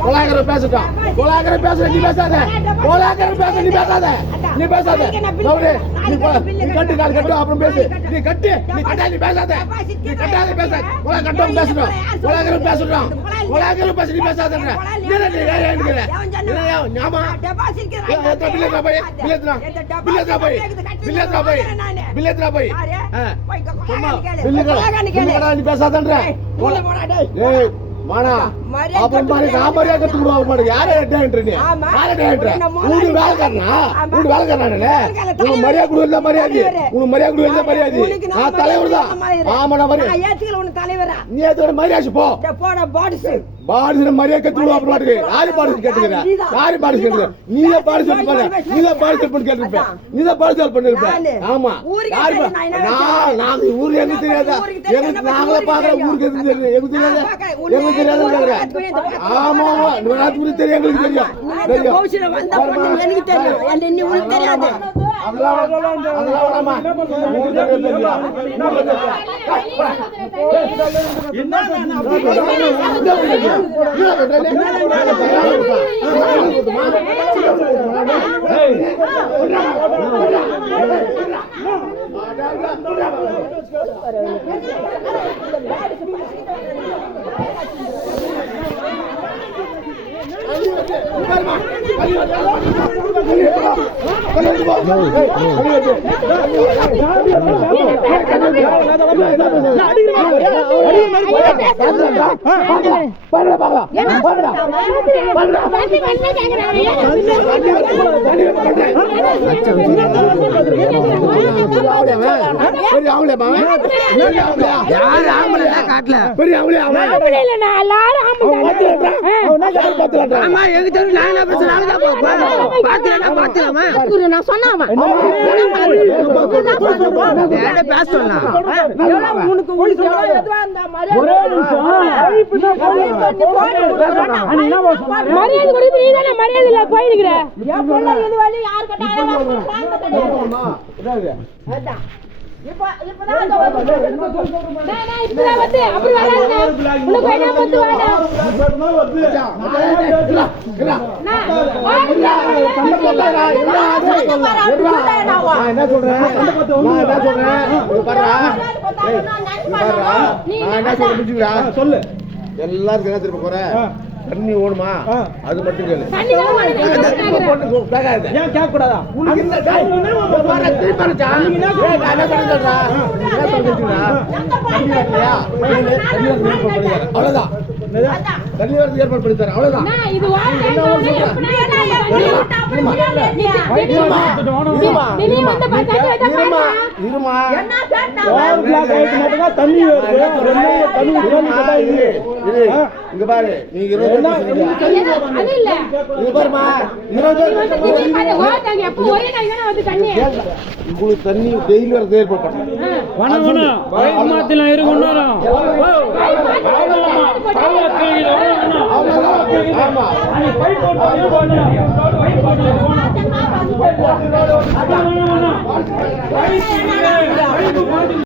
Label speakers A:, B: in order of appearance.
A: கோலாகர பேசட்டும் கோலாகர பேசுற நீ பேசாத. கோலாகர பேச நீ பேசாத. நீ பேசாத. கவுரு நீ கட்டு கால் கட்டு அப்புறம் பேசு. நீ கட்டு நீ கட்டா நீ பேசாத. நீ கட்டாத பேச. கோலா கட்டும் பேசட்டும் கோலாகர பேசட்டும் கோலாகர பேச நீ பேசாதன்ற. நீ என்ன நீ ஏன் ஏன்னுக்கிற? என்ன ஏன் ஞாபகம்? பில்லேத்ரா போய். பில்லேத்ரா பில்லேத்ரா போய். பில்லேத்ரா போய். பில்லேத்ரா போய். ஆ. சும்மா. பில்லுகள் பில்லுகளா நீ பேசாதன்ற ஏய்.
B: மரியாதை
A: அப்புறம் பாரு நான் மரியாதை கத்துக்குவா மாட்டேங்க யாரே டேன்ற நீ. யாரே டேன்ற உனக்கு? வேலைக்காரனா. உனக்கு
B: வேலைக்காரன்
A: உனக்கு மரியாதை கொடுக்கல மரியாதை. உனக்கு மரியாதை கொடுக்கல மரியாதை.
B: நான்
A: தலைவர் தான். ஆமா நான் மரியாதை.
B: உனக்கு தலைவரா.
A: நீ ஏத்தோட மரியாதை போ.
B: இந்த போட பாடிஸ்
A: பாடுகிற மரியாதை கத்துக்குவா அப்புறம் மாட்டுக்கு யாரு பாடு கேட்டுக்கிற?
B: நீதான்.
A: யாரு பாடு கேட்டுக்கிற? நீ தான் பாடு செட் பண்ண நீ தான் பாடு செட் பண்ணி கேட்டுருப்ப நீ தான் பாடு பண்ணிருப்ப. ஆமா யாரு
B: நான்.
A: நாங்க ஊருக்கு எங்களுக்கு தெரியாதா? எங்களுக்கு நாங்களே பாக்குற. ஊருக்கு எங்களுக்கு தெரியும். எங்களுக்கு தெரியாதா?
B: இந்த பக்கத்துல.
A: ஆமா ஆமா. நூறாத்துக்கு தெரியும். எங்களுக்கு தெரியும். தெரியும்.
B: எனக்கு தெரியாது.
A: அதெல்லாம் வேணாம். அதெல்லாம் வேணாமா உங்களுக்கு பெரிய ஆம்பளையா?
C: யாரு காட்டல?
A: பெரிய ஆம்பளையா அவன்? என்ன?
C: ஆமா. எங்க என்ன பிரச்சனை தான் பேச சொல்லலாம்
D: மரியாதை கொடுத்து நீ தானே மரியாதை போயிருக்கிற
A: இல்ல,
D: நான்
A: என்ன சொல்றேன் நான் என்ன சொல்றேன்? சொல்லு எல்லாருக்கும் என்ன திரும்ப குறை தண்ணி ஓடுமா? அது மட்டும் கேளு. கேட்காது
E: ஏன் கேட்க கூடாதா
A: உனக்கு என்ன சொல்றா? அவ்வளவுதான். தண்ணி வரது ஏற்பாடு பண்ணி தரேன் அவ்வளவுதான்
E: தண்ணி வருது ரெண்டு தண்ணி கேள்வி கேட்டா இது
A: இரு, இங்க பாரு நீ இருபது பேர் பேசுறீங்க.
D: அது இல்ல
A: இங்க பாருமா இருபது பேர்
D: வந்து
A: பேசுறீங்க.
D: திடீர்னு பாரு, ஓட்டாங்க. எப்போ ஒரே நாள் தானே வந்து தண்ணி
A: கேளுங்க. உங்களுக்கு தண்ணி டெய்லி வரது ஏற்பாடு பண்றேன்
E: வண வண பைக் மாத்திலாம் இருக்கணும்
A: அவ்வளவுதான். ஆமா
E: பைக் போட்டு பைக் போட்டு